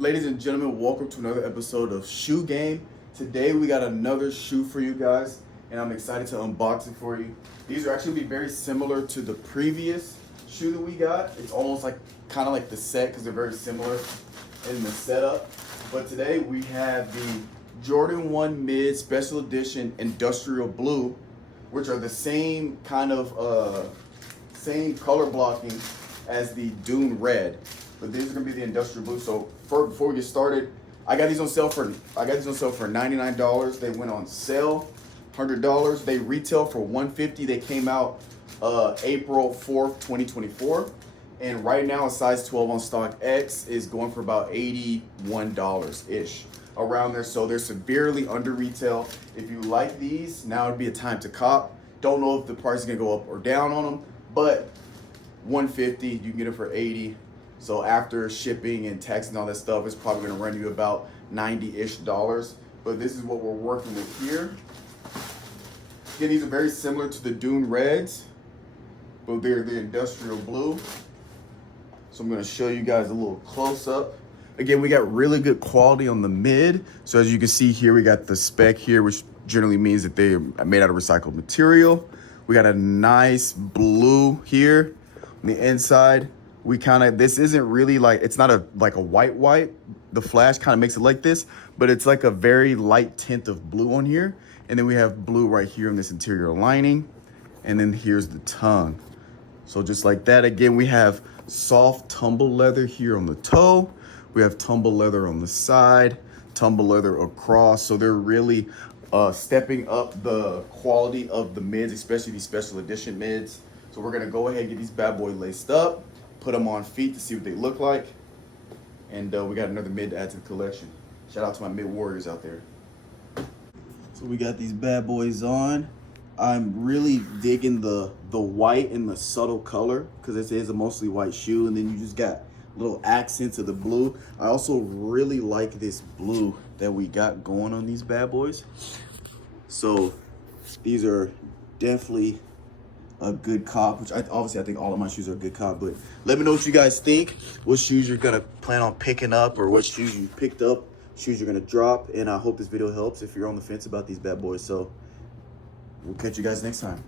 Ladies and gentlemen, welcome to another episode of Shoe Game. Today we got another shoe for you guys, and I'm excited to unbox it for you. These are actually be very similar to the previous shoe that we got. It's almost like kind of like the set because they're very similar in the setup. But today we have the Jordan 1 Mid Special Edition Industrial Blue, which are the same kind of same color blocking as the Dune Red. But these are gonna be the industrial blue. So before we get started, I got these on sale for $99. They went on sale, $100. They retail for $150. They came out April 4th, 2024. And right now a size 12 on StockX is going for about $81-ish, around there. So they're severely under retail. If you like these, now would be a time to cop. Don't know if the price is gonna go up or down on them, but $150, you can get it for $80. So after shipping and tax and all that stuff, it's probably gonna run you about $90-ish. But this is what we're working with here. Again, these are very similar to the Dune Reds, but they're the industrial blue. So I'm gonna show you guys a little close up. Again, we got really good quality on the mid. So as you can see here, we got the spec here, which generally means that they're made out of recycled material. We got a nice blue here on the inside. We kind of, this isn't really like, it's not like a white. The flash kind of makes it like this, but it's like a very light tint of blue on here. And then we have blue right here in this interior lining. And then here's the tongue. So just like that, again, we have soft tumble leather here on the toe. We have tumble leather on the side, tumble leather across. So they're really stepping up the quality of the mids, especially these special edition mids. So we're gonna go ahead and get these bad boys laced up, put them on feet to see what they look like. And we got another mid to add to the collection. Shout out to my mid warriors out there. So we got these bad boys on. I'm really digging the white and the subtle color because this is a mostly white shoe, and then you just got little accents of the blue. I also really like this blue that we got going on these bad boys. So these are definitely a good cop, which obviously I think all of my shoes are a good cop, but let me know what you guys think, what shoes you're gonna plan on picking up, or what shoes you picked up, shoes you're gonna drop. And I hope this video helps if you're on the fence about these bad boys. So we'll catch you guys next time.